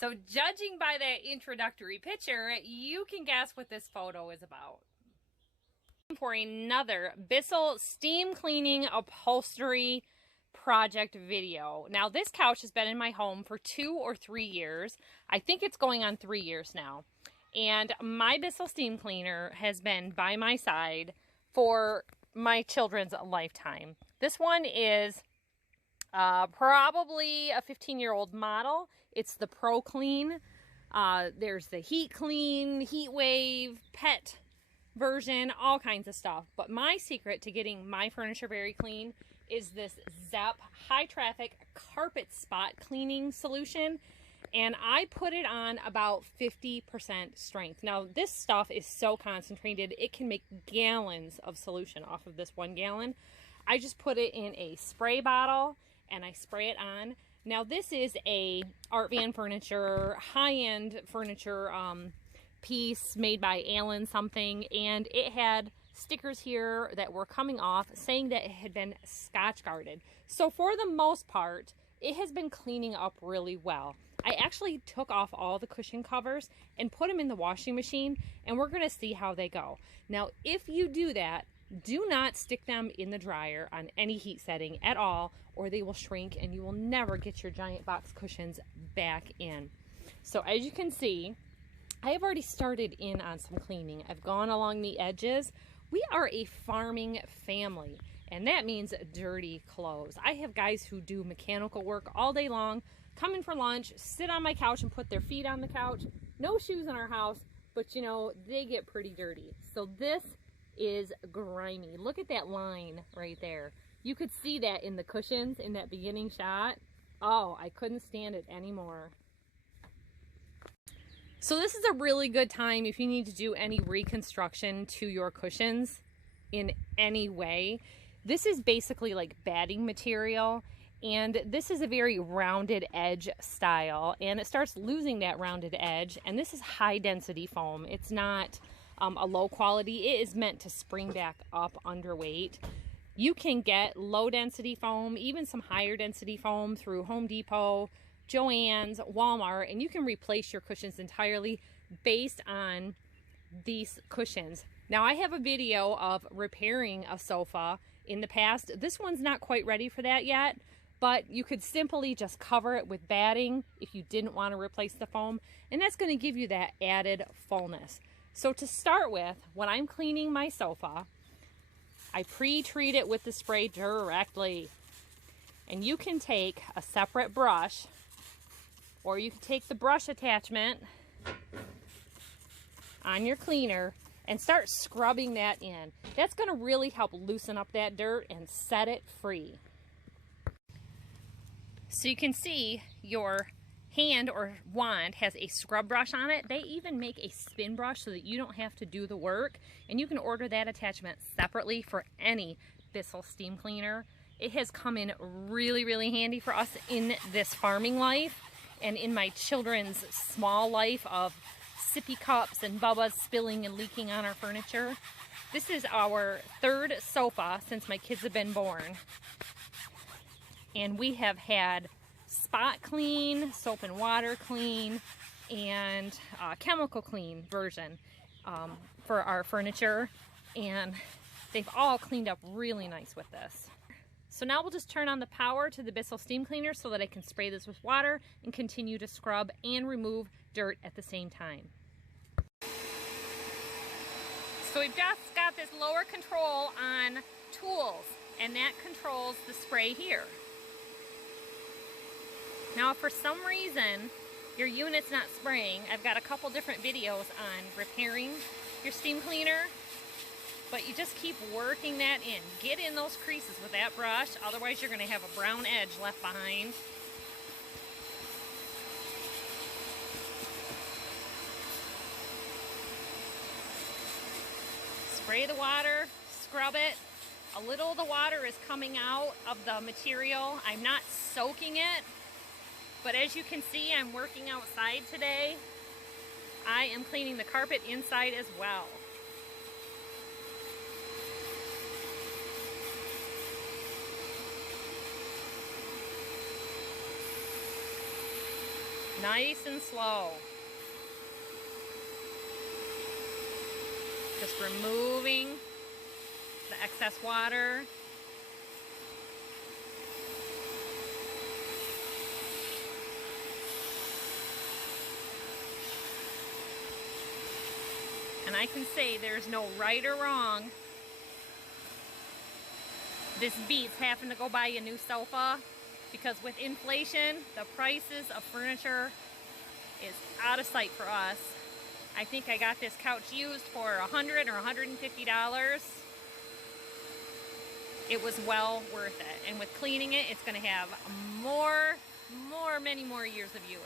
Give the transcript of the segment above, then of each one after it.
So judging by that introductory picture, you can guess what this photo is about. For another Bissell steam cleaning upholstery project video. Now this couch has been in my home for 2 or 3 years. I think it's going on 3 years now. And my Bissell steam cleaner has been by my side for my children's lifetime. This one is probably a 15-year-old model. It's the Pro Clean. There's the Heat Clean, Heat Wave, Pet version, all kinds of stuff. But my secret to getting my furniture very clean is this Zep high traffic carpet spot cleaning solution. And I put it on about 50% strength. Now this stuff is so concentrated, it can make gallons of solution off of this 1 gallon. I just put it in a spray bottle and I spray it on. Now this is a Art Van Furniture, high-end furniture piece made by Allen something, and it had stickers here that were coming off saying that it had been scotch guarded. So for the most part, it has been cleaning up really well. I actually took off all the cushion covers and put them in the washing machine, and we're going to see how they go. Now, if you do that, do not stick them in the dryer on any heat setting at all, or they will shrink and you will never get your giant box cushions back in. So as you can see, I have already started in on some cleaning. I've gone along the edges. We are a farming family, and that means dirty clothes. I have guys who do mechanical work all day long, come in for lunch, sit on my couch and put their feet on the couch. No shoes in our house, but you know, they get pretty dirty. So this is grimy. Look at that line right there. You could see that in the cushions in that beginning shot. Oh, I couldn't stand it anymore. So this is a really good time if you need to do any reconstruction to your cushions in any way. This is basically like batting material, and this is a very rounded edge style, and it starts losing that rounded edge, and this is high density foam. It's not a low quality. It is meant to spring back up under weight. You can get low density foam, even some higher density foam through Home Depot, Joann's, Walmart, and you can replace your cushions entirely based on these cushions. Now I have a video of repairing a sofa in the past. This one's not quite ready for that yet, but you could simply just cover it with batting if you didn't want to replace the foam, and that's going to give you that added fullness. So to start with, when I'm cleaning my sofa, I pre-treat it with the spray directly. And you can take a separate brush, or you can take the brush attachment on your cleaner and start scrubbing that in. That's going to really help loosen up that dirt and set it free. So you can see your hand or wand has a scrub brush on it. They even make a spin brush so that you don't have to do the work, and you can order that attachment separately for any Bissell steam cleaner. It has come in really, really handy for us in this farming life and in my children's small life of sippy cups and Bubba's spilling and leaking on our furniture. This is our 3rd sofa since my kids have been born, and we have had spot clean, soap and water clean, and chemical clean version for our furniture, and they've all cleaned up really nice with this. So now we'll just turn on the power to the Bissell steam cleaner so that I can spray this with water and continue to scrub and remove dirt at the same time. So we've just got this lower control on tools, and that controls the spray here. Now, if for some reason your unit's not spraying, I've got a couple different videos on repairing your steam cleaner, but you just keep working that in. Get in those creases with that brush, otherwise you're going to have a brown edge left behind. Spray the water, scrub it. A little of the water is coming out of the material. I'm not soaking it. But as you can see, I'm working outside today. I am cleaning the carpet inside as well. Nice and slow. Just removing the excess water. And I can say there's no right or wrong. This beats having to go buy a new sofa, because with inflation, the prices of furniture is out of sight for us. I think I got this couch used for $100 or $150. It was well worth it. And with cleaning it, it's going to have many more years of use.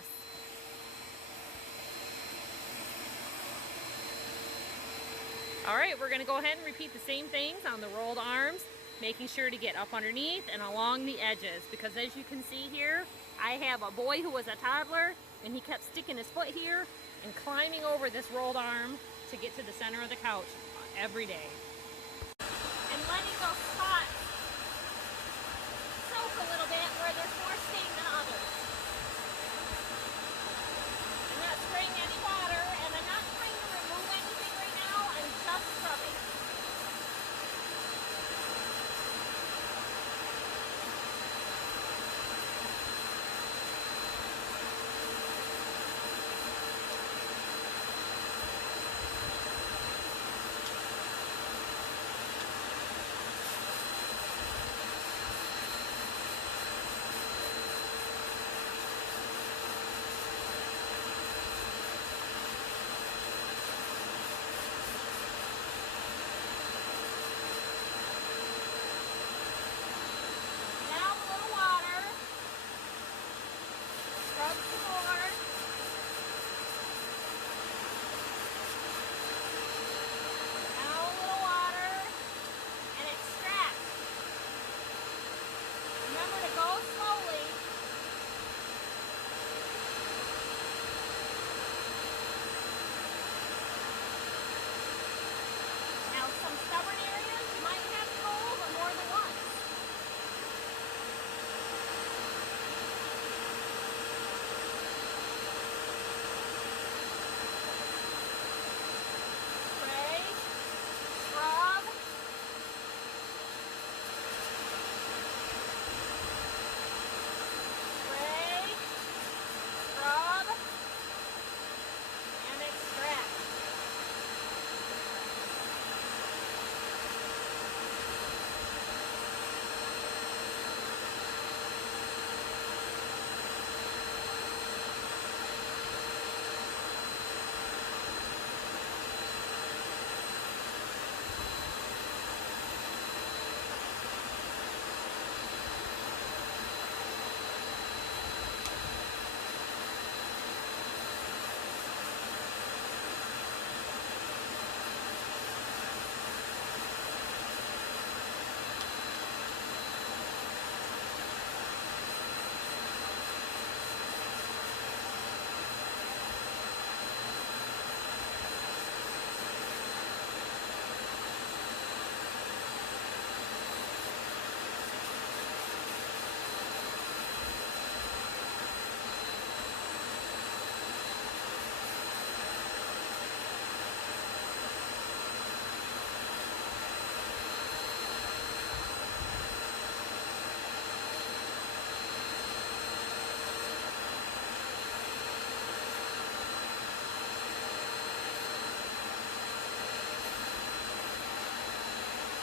All right, we're going to go ahead and repeat the same things on the rolled arms, making sure to get up underneath and along the edges, because as you can see here, I have a boy who was a toddler and he kept sticking his foot here and climbing over this rolled arm to get to the center of the couch every day. And letting those spots soak a little bit where there's more stain than others. I'm not spraying any water, and I'm not trying to remove anything right now, I'm just scrubbing.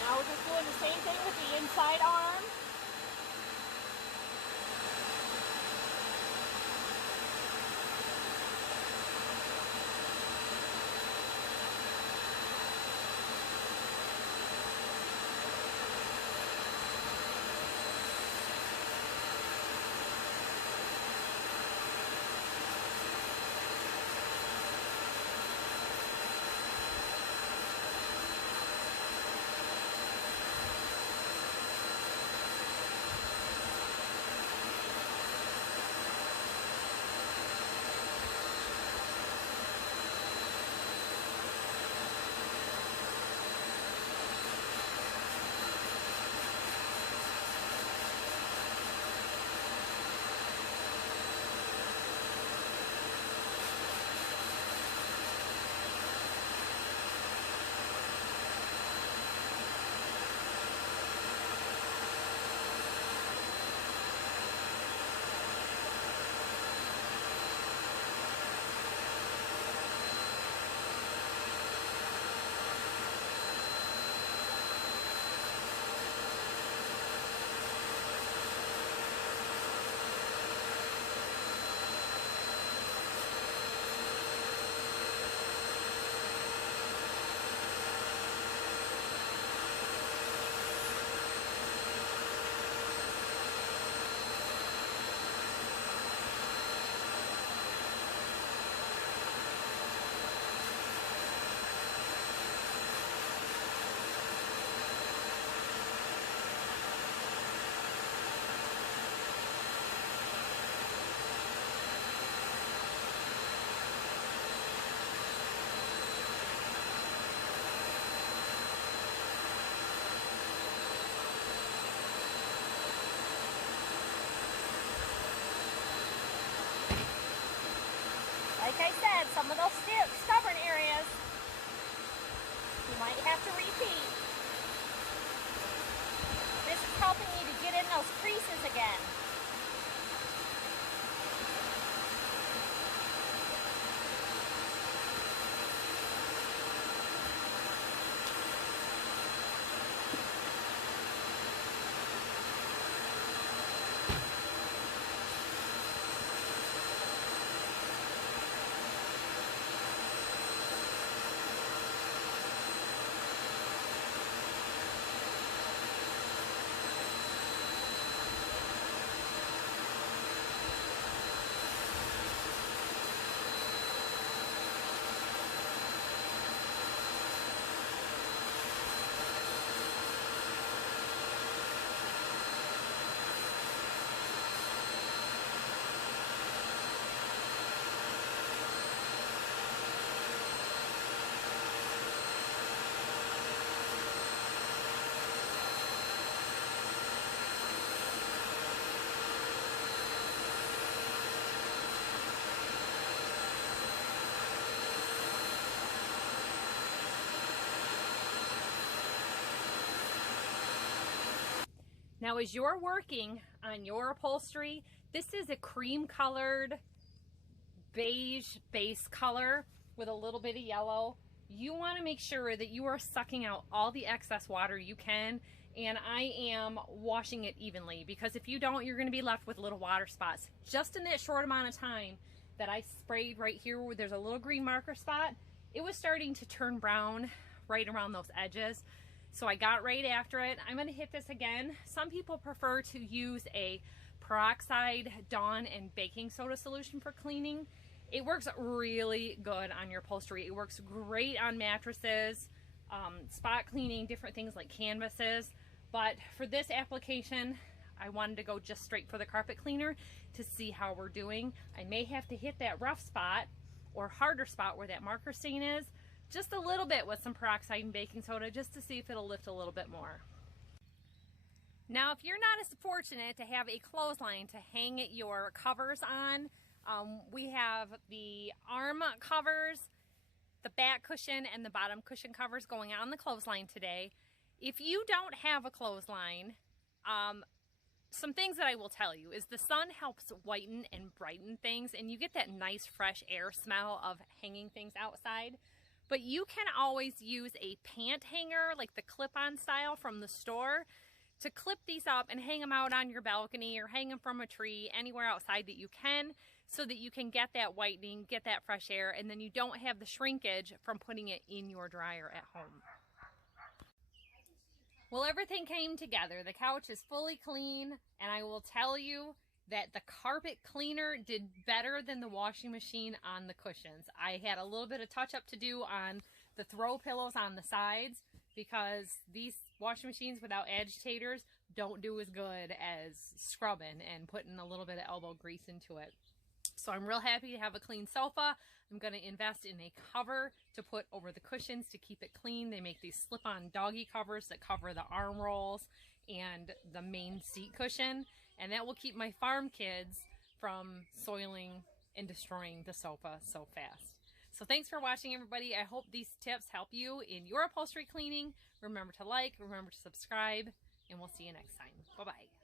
Now we're just doing the same thing with the inside arm. some of those stubborn areas, you might have to repeat. This is helping you to get in those creases again. Now, as you're working on your upholstery, this is a cream colored beige base color with a little bit of yellow. You want to make sure that you are sucking out all the excess water you can, and I am washing it evenly, because if you don't, you're going to be left with little water spots. Just in that short amount of time that I sprayed right here where there's a little green marker spot, it was starting to turn brown right around those edges. So I got right after it. I'm going to hit this again. Some people prefer to use a peroxide, Dawn, and baking soda solution for cleaning. It works really good on your upholstery. It works great on mattresses, spot cleaning, different things like canvases. But for this application, I wanted to go just straight for the carpet cleaner to see how we're doing. I may have to hit that rough spot or harder spot where that marker stain is just a little bit with some peroxide and baking soda, just to see if it'll lift a little bit more. Now, if you're not as fortunate to have a clothesline to hang your covers on, we have the arm covers, the back cushion, and the bottom cushion covers going on the clothesline today. If you don't have a clothesline, some things that I will tell you is the sun helps whiten and brighten things, and you get that nice fresh air smell of hanging things outside. But you can always use a pant hanger, like the clip-on style from the store, to clip these up and hang them out on your balcony or hang them from a tree, anywhere outside that you can, so that you can get that whitening, get that fresh air, and then you don't have the shrinkage from putting it in your dryer at home. Well, everything came together. The couch is fully clean, and I will tell you that the carpet cleaner did better than the washing machine on the cushions. I had a little bit of touch up to do on the throw pillows on the sides, because these washing machines without agitators don't do as good as scrubbing and putting a little bit of elbow grease into it. So I'm real happy to have a clean sofa. I'm going to invest in a cover to put over the cushions to keep it clean. They make these slip-on doggy covers that cover the arm rolls and the main seat cushion, and that will keep my farm kids from soiling and destroying the sofa so fast. So thanks for watching, everybody. I hope these tips help you in your upholstery cleaning. Remember to like, remember to subscribe, and we'll see you next time. Bye-bye.